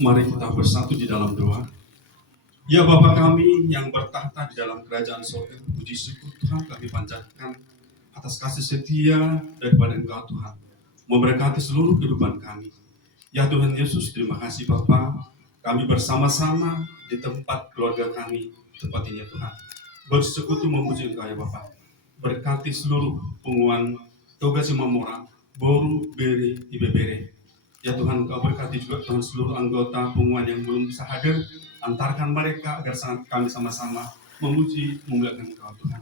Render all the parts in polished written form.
Mari kita bersatu di dalam doa. Ya Bapa kami yang bertahta di dalam kerajaan surga, puji syukur Tuhan kami panjatkan atas kasih setia daripada Engkau Tuhan, memberkati seluruh kehidupan kami. Ya Tuhan Yesus, terima kasih Bapa, kami bersama-sama di tempat keluarga kami, tempat ini ya Tuhan. Bersekutu memuji Engkau ya Bapa. Berkati seluruh pengumuman Toga Simamora, Boru, Beri, Ibebere. Ya Tuhan, Kau berkati juga Tuhan seluruh anggota pengumuman yang belum bisa hadir, antarkan mereka agar kami sama-sama memuji, memuliakan Engkau Tuhan.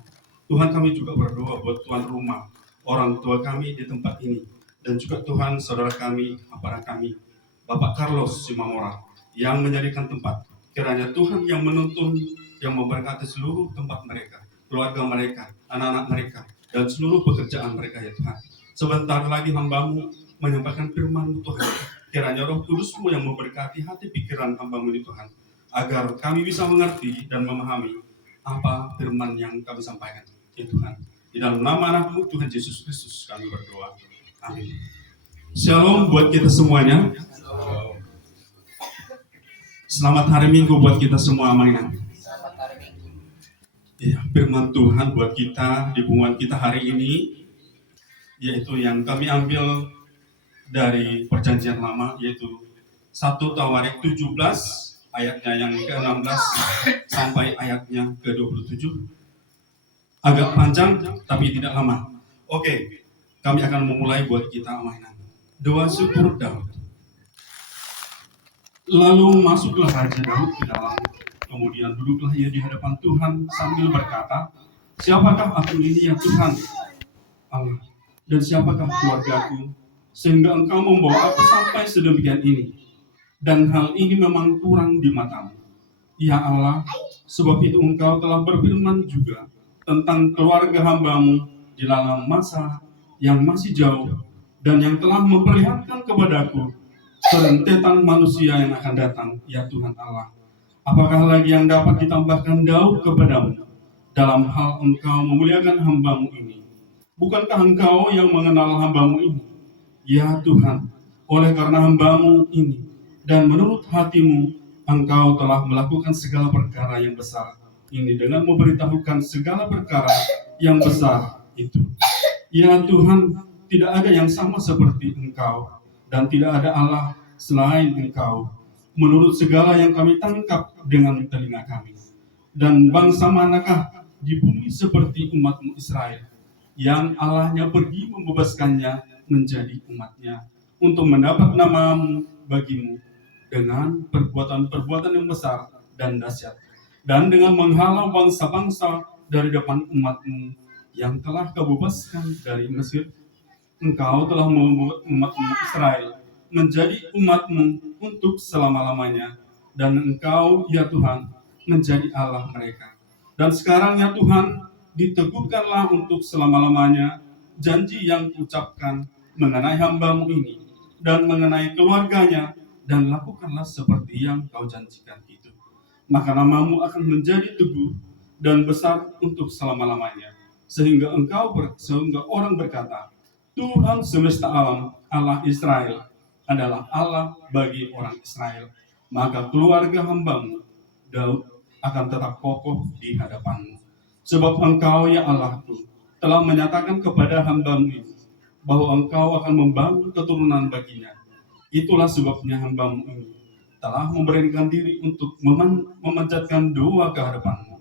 Tuhan, kami juga berdoa buat tuan rumah, orang tua kami di tempat ini, dan juga Tuhan saudara kami, aparat kami, Bapak Carlos Simamora, yang menjadikan tempat. Kiranya Tuhan yang menuntun, yang memberkati seluruh tempat mereka, keluarga mereka, anak-anak mereka, dan seluruh pekerjaan mereka ya Tuhan. Sebentar lagi hamba-Mu menyampaikan firman-Mu Tuhan. Kiranya Roh Kudus-Mu yang memberkati hati pikiran hamba-Mu ini Tuhan, agar kami bisa mengerti dan memahami apa firman yang kami sampaikan ya Tuhan. Di dalam nama anak-Mu Tuhan Yesus Kristus kami berdoa. Amin. Shalom buat kita semuanya. Selamat hari Minggu buat kita semua, Amin. Ya, firman Tuhan buat kita di pengumuman kita hari ini, yaitu yang kami ambil dari perjanjian lama, yaitu 1 Tawarik 17 ayatnya yang ke-16 sampai ayatnya ke-27. Agak panjang tapi tidak lama. Oke, kami akan memulai buat kita mainan. Doa syukur Daud. Lalu masuklah Raja Daud ke dalam, kemudian duduklah ia di hadapan Tuhan sambil berkata, siapakah aku ini ya Tuhan Allah, dan siapakah keluargaku, sehingga Engkau membawa aku sampai sedemikian ini, dan hal ini memang kurang di matamu. Ya Allah, sebab itu Engkau telah berfirman juga tentang keluarga hamba-Mu di dalam masa yang masih jauh, dan yang telah memperlihatkan kepadaku serentetan manusia yang akan datang, ya Tuhan Allah. Apakah lagi yang dapat ditambahkan Daud kepadamu dalam hal Engkau memuliakan hamba-Mu ini? Bukankah Engkau yang mengenal hamba-Mu ini? Ya Tuhan, oleh karena hamba-Mu ini dan menurut hati-Mu, Engkau telah melakukan segala perkara yang besar ini dengan memberitahukan segala perkara yang besar itu. Ya Tuhan, tidak ada yang sama seperti Engkau, dan tidak ada Allah selain Engkau, menurut segala yang kami tangkap dengan telinga kami. Dan bangsa manakah di bumi seperti umat-Mu Israel, yang Allahnya pergi membebaskannya menjadi umatnya, untuk mendapat nama-Mu bagimu dengan perbuatan-perbuatan yang besar dan dahsyat, dan dengan menghalau bangsa-bangsa dari depan umat-Mu yang telah Kau bebaskan dari Mesir. Engkau telah membuat umat-Mu Israel menjadi umat-Mu untuk selama-lamanya, dan Engkau ya Tuhan menjadi Allah mereka. Dan sekarang ya Tuhan, diteguhkanlah untuk selama-lamanya janji yang ucapkan mengenai hamba-Mu ini dan mengenai keluarganya, dan lakukanlah seperti yang Kau janjikan itu. Maka nama-Mu akan menjadi teguh dan besar untuk selama-lamanya, sehingga sehingga orang berkata, Tuhan semesta alam, Allah Israel adalah Allah bagi orang Israel. Maka keluarga hamba-Mu Daud akan tetap kokoh di hadapan-Mu. Sebab Engkau ya Allahku telah menyatakan kepada hamba-Mu ini bahwa Engkau akan membangun keturunan baginya. Itulah sebabnya hamba-Mu ini telah memberanikan diri untuk memanjatkan doa ke hadapan-Mu.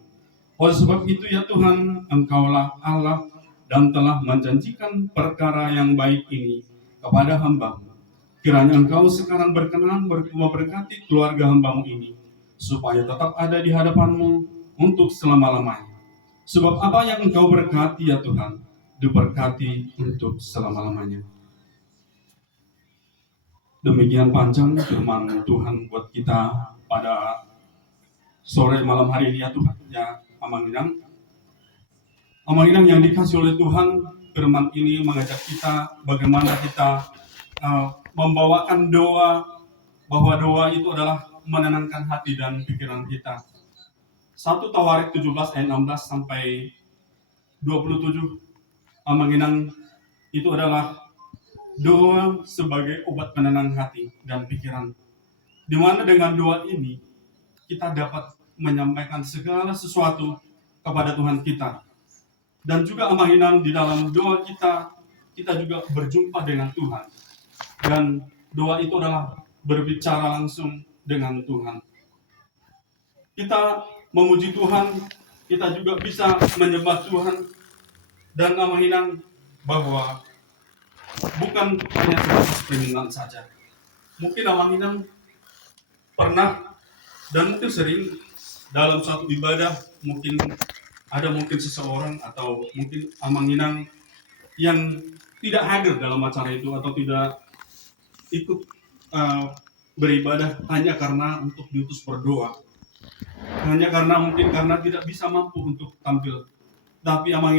Oleh sebab itu ya Tuhan, Engkaulah Allah dan telah menjanjikan perkara yang baik ini kepada hamba-Mu. Kiranya Engkau sekarang berkenan memberkati keluarga hamba-Mu ini, supaya tetap ada di hadapan-Mu untuk selama-lamanya. Sebab apa yang Engkau berkati ya Tuhan, diberkati untuk selama-lamanya. Demikian panjang firman Tuhan buat kita pada sore malam hari ini ya Tuhan, ya Amanginang. Amanginang yang dikasih oleh Tuhan, firman ini mengajak kita bagaimana kita membawakan doa, bahwa doa itu adalah menenangkan hati dan pikiran kita. 1 Tawarik 17 ayat 16 sampai 27, Amanginang itu adalah doa sebagai obat penenang hati dan pikiran. di mana dengan doa ini kita dapat menyampaikan segala sesuatu kepada Tuhan kita. Dan juga Amang di dalam doa kita, kita juga berjumpa dengan Tuhan. Dan doa itu adalah berbicara langsung dengan Tuhan. Kita memuji Tuhan, kita juga bisa menyembah Tuhan. Dan Amang bahwa bukan hanya sebatas permintaan saja. Mungkin Amang pernah dan mungkin sering dalam suatu ibadah, mungkin seseorang atau mungkin Amang yang tidak hadir dalam acara itu atau tidak ikut beribadah hanya karena untuk diutus berdoa, hanya karena mungkin karena tidak bisa mampu untuk tampil. Tapi Amang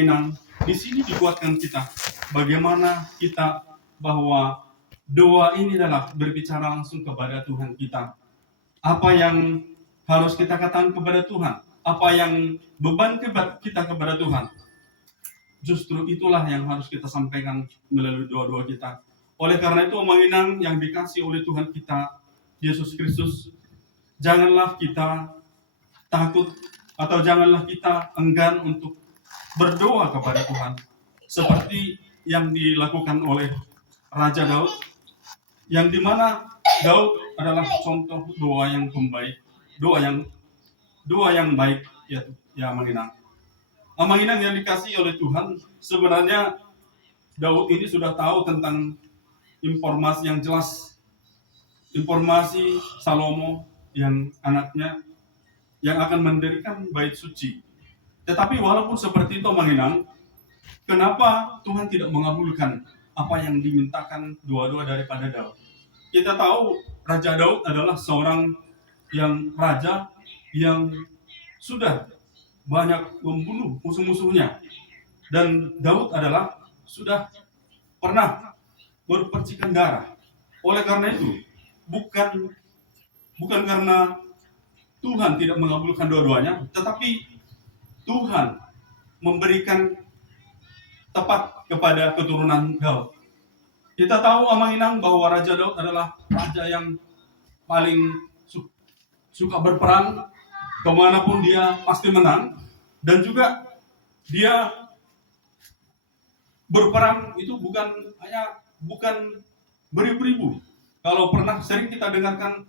di sini dikuatkan kita bagaimana kita bahwa doa ini adalah berbicara langsung kepada Tuhan kita. Apa yang harus kita katakan kepada Tuhan, apa yang beban kita kepada Tuhan, justru itulah yang harus kita sampaikan melalui doa-doa kita. Oleh karena itu, Amang yang dikasih oleh Tuhan kita, Yesus Kristus, janganlah kita takut atau janganlah kita enggan untuk berdoa kepada Tuhan. Seperti yang dilakukan oleh Raja Daud, yang dimana Daud adalah contoh doa yang baik, doa yang baik, ya Amang yang dikasih oleh Tuhan. Sebenarnya Daud ini sudah tahu tentang informasi yang jelas, informasi Salomo yang anaknya yang akan mendirikan bait suci. Tetapi walaupun seperti itu Amang kenapa Tuhan tidak mengabulkan apa yang dimintakan doa-doa daripada Daud? Kita tahu Raja Daud adalah seorang yang raja yang sudah banyak membunuh musuh-musuhnya. Dan Daud adalah sudah pernah berpercikan darah. Oleh karena itu, bukan karena Tuhan tidak mengabulkan doa-doanya, tetapi Tuhan memberikan tepat kepada keturunan Daud. Kita tahu Amang bahwa Raja Daud adalah raja yang paling suka berperang, kemanapun dia pasti menang, dan juga dia berperang itu bukan beribu-ribu. Kalau pernah sering kita dengarkan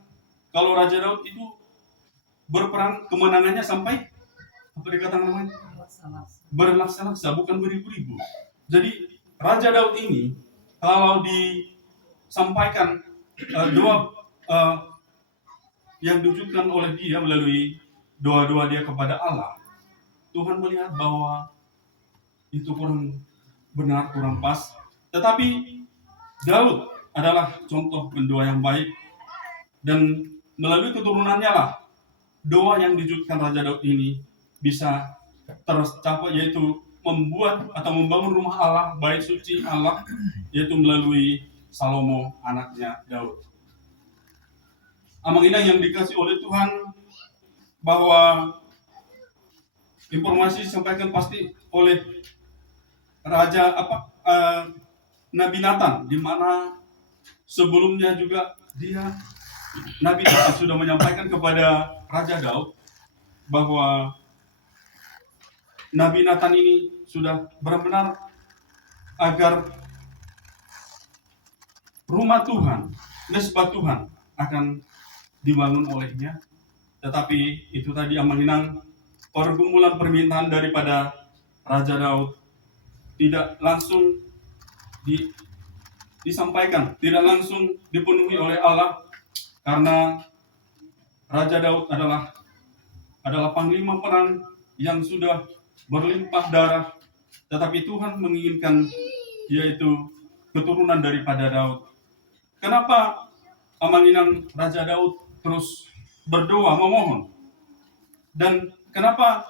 kalau Raja Daud itu berperang kemenangannya sampai apa dikatakan namanya? Berlaksa-laksa, bukan beribu-ribu. Jadi Raja Daud ini kalau disampaikan doa yang diwujudkan oleh dia melalui doa-doa dia kepada Allah, Tuhan melihat bahwa itu kurang benar, kurang pas. Tetapi Daud adalah contoh pendoa yang baik, dan melalui keturunannya lah doa yang diwujudkan Raja Daud ini bisa tercapai, yaitu membuat atau membangun rumah Allah, bait suci Allah, yaitu melalui Salomo anaknya Daud. Amang yang dikasih oleh Tuhan, bahwa informasi disampaikan pasti oleh Nabi Nathan, di mana sebelumnya juga Nabi Nathan sudah menyampaikan kepada Raja Daud bahwa Nabi Nathan ini sudah benar-benar agar rumah Tuhan, mesbah Tuhan akan dibangun olehnya. Tetapi itu tadi Amang pergumulan permintaan daripada Raja Daud tidak langsung disampaikan, tidak langsung dipenuhi oleh Allah, karena Raja Daud adalah panglima perang yang sudah berlimpah darah, tetapi Tuhan menginginkan yaitu keturunan daripada Daud. Kenapa Amang Raja Daud terus berdoa memohon, dan kenapa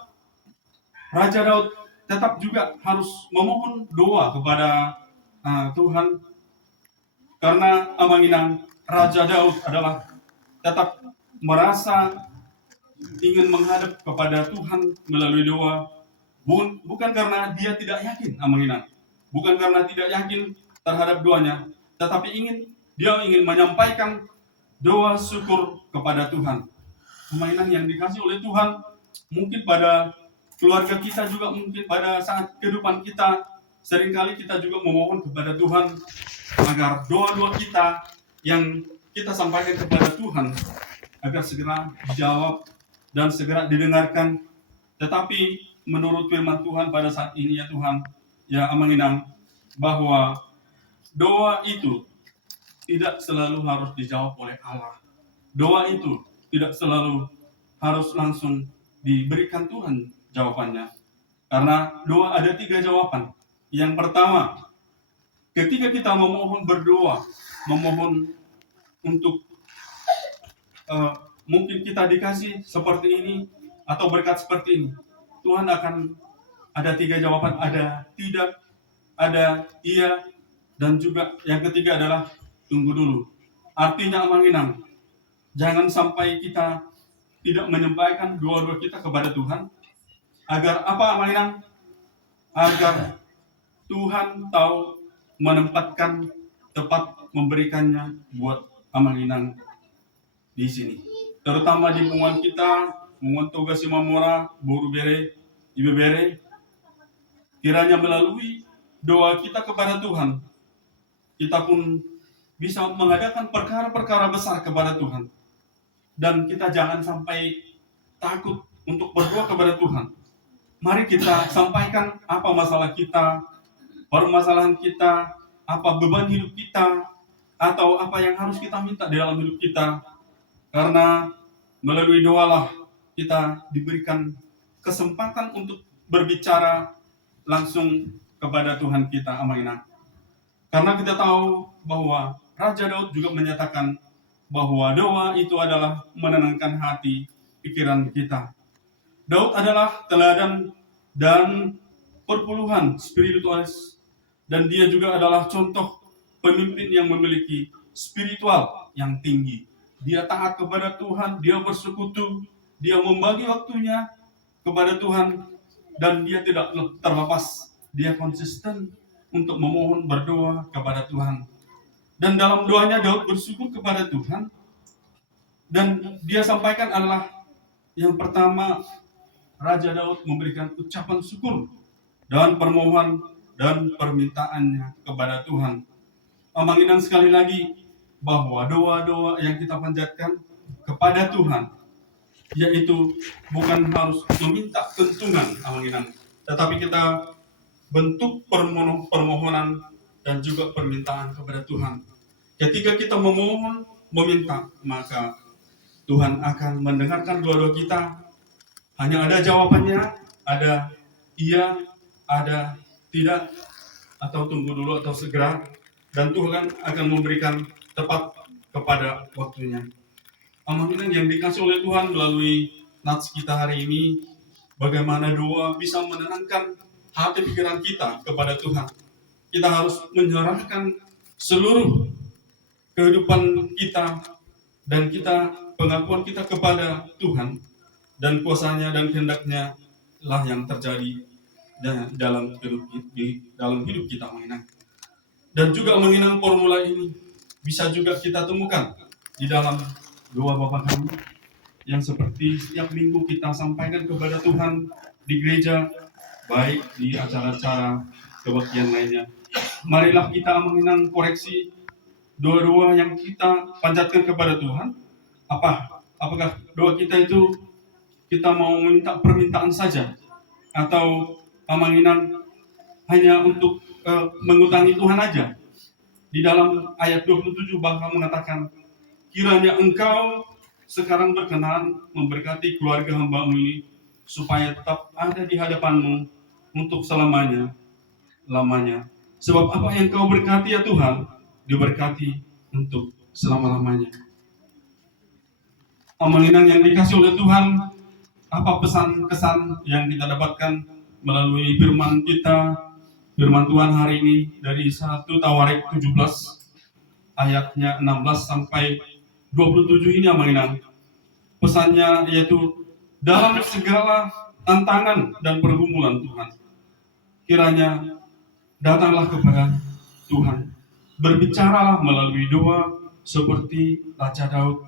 Raja Daud tetap juga harus memohon doa kepada Tuhan? Karena Amang Raja Daud adalah tetap merasa ingin menghadap kepada Tuhan melalui doa, bukan karena dia tidak yakin Amang bukan karena tidak yakin terhadap doanya, tetapi dia ingin menyampaikan doa syukur kepada Tuhan. Mainan yang dikasih oleh Tuhan, mungkin pada keluarga kita juga, mungkin pada saat kehidupan kita, seringkali kita juga memohon kepada Tuhan agar doa-doa kita yang kita sampaikan kepada Tuhan agar segera dijawab dan segera didengarkan. Tetapi menurut firman Tuhan pada saat ini ya Tuhan, ya Amanginang, bahwa doa itu tidak selalu harus dijawab oleh Allah. Doa itu tidak selalu harus langsung diberikan Tuhan jawabannya. Karena doa ada 3 jawaban. Yang pertama, ketika kita memohon berdoa, memohon untuk mungkin kita dikasih seperti ini atau berkat seperti ini, Tuhan akan ada 3 jawaban, ada tidak, ada iya, dan juga yang ketiga adalah tunggu dulu. Artinya Amanginang, jangan sampai kita tidak menyampaikan doa-doa kita kepada Tuhan. Agar apa Amanginang? Agar Tuhan tahu menempatkan tepat memberikannya buat Amanginang di sini. Terutama di bunguan kita, bunguan Toga Simamora, Boru Bere, Ibe Bere, kiranya melalui doa kita kepada Tuhan, kita pun bisa mengadakan perkara-perkara besar kepada Tuhan. Dan kita jangan sampai takut untuk berdoa kepada Tuhan. Mari kita sampaikan apa masalah kita, permasalahan kita, apa beban hidup kita, atau apa yang harus kita minta di dalam hidup kita. Karena melalui doalah kita diberikan kesempatan untuk berbicara langsung kepada Tuhan kita, Amanginang. Karena kita tahu bahwa Raja Daud juga menyatakan bahwa doa itu adalah menenangkan hati, pikiran kita. Daud adalah teladan dan perpuluhan spiritualis, dan dia juga adalah contoh pemimpin yang memiliki spiritual yang tinggi. Dia taat kepada Tuhan, dia bersekutu, dia membagi waktunya kepada Tuhan, dan dia tidak terlepas, dia konsisten untuk memohon berdoa kepada Tuhan. Dan dalam doanya Daud bersyukur kepada Tuhan, dan dia sampaikan adalah yang pertama, Raja Daud memberikan ucapan syukur dan permohonan dan permintaannya kepada Tuhan. Amanginang sekali lagi bahwa doa-doa yang kita panjatkan kepada Tuhan, yaitu bukan harus meminta kentungan, Amanginang, tetapi kita bentuk permohonan dan juga permintaan kepada Tuhan. Ketika kita memohon, meminta, maka Tuhan akan mendengarkan doa-doa kita. Hanya ada jawabannya, ada iya, ada tidak, atau tunggu dulu atau segera, dan Tuhan akan memberikan tepat kepada waktunya. Amanginang yang dikasih oleh Tuhan melalui nats kita hari ini, bagaimana doa bisa menenangkan hati pikiran kita kepada Tuhan. Kita harus menyerahkan seluruh kehidupan kita dan pengakuan kita kepada Tuhan, dan kuasanya dan kehendaknya lah yang terjadi dalam hidup kita, Amanginang. Dan juga mengenang formula ini bisa juga kita temukan di dalam doa Bapa Kami yang seperti setiap minggu kita sampaikan kepada Tuhan di gereja, baik di acara-acara kebaktian lainnya. Marilah kita mengenang koreksi doa-doa yang kita panjatkan kepada Tuhan. Apakah doa kita itu kita mau minta permintaan saja, atau mengenang hanya untuk mengutangi Tuhan aja? Di dalam ayat 27 bahkan mengatakan, kiranya Engkau sekarang berkenan memberkati keluarga hamba-Mu ini, supaya tetap ada di hadapan-Mu untuk selamanya. Sebab apa yang Kau berkati ya Tuhan, diberkati untuk selama-lamanya. Amanginang yang dikasih oleh Tuhan, apa pesan-kesan yang kita dapatkan melalui firman Tuhan hari ini dari 1 Tawarik 17 ayatnya 16 sampai 27 ini, Amanginang. Pesannya yaitu dalam segala tantangan dan pergumulan Tuhan, kiranya datanglah kepada Tuhan, berbicaralah melalui doa, seperti Raja Daud.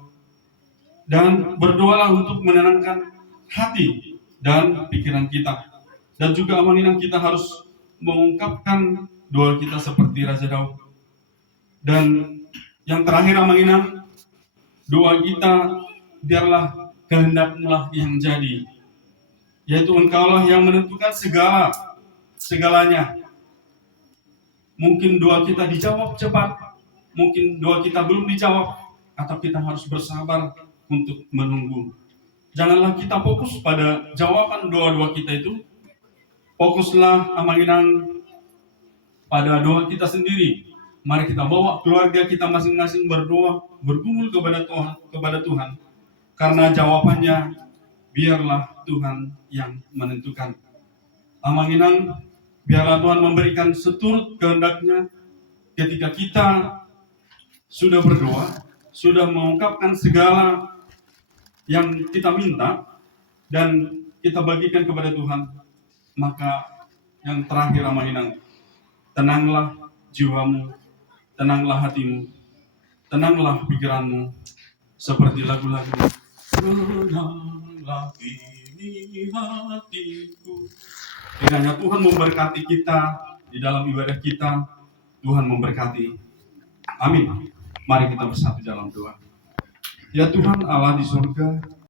Dan berdoalah untuk menenangkan hati dan pikiran kita. Dan juga amanginang kita harus mengungkapkan doa kita seperti Raja Daud. Dan yang terakhir amanginang, doa kita biarlah kehendak-Mu lah yang jadi. Yaitu Engkaulah yang menentukan segalanya. Mungkin doa kita dijawab cepat, mungkin doa kita belum dijawab, atau kita harus bersabar untuk menunggu. Janganlah kita fokus pada jawaban doa-doa kita itu. Fokuslah amanginang pada doa kita sendiri. Mari kita bawa keluarga kita masing-masing berdoa, bergumul kepada Tuhan. Karena jawabannya biarlah Tuhan yang menentukan. Amanginang, biarlah Tuhan memberikan seturut kehendak-Nya ketika kita sudah berdoa, sudah mengungkapkan segala yang kita minta dan kita bagikan kepada Tuhan. Maka yang terakhir amanginang, tenanglah jiwamu, tenanglah hatimu, tenanglah pikiranmu, seperti lagu-lagu. Tenanglah ini hatiku. Kiranya Tuhan memberkati kita di dalam ibadah kita. Tuhan memberkati. Amin. Mari kita bersatu dalam doa. Ya Tuhan Allah di surga,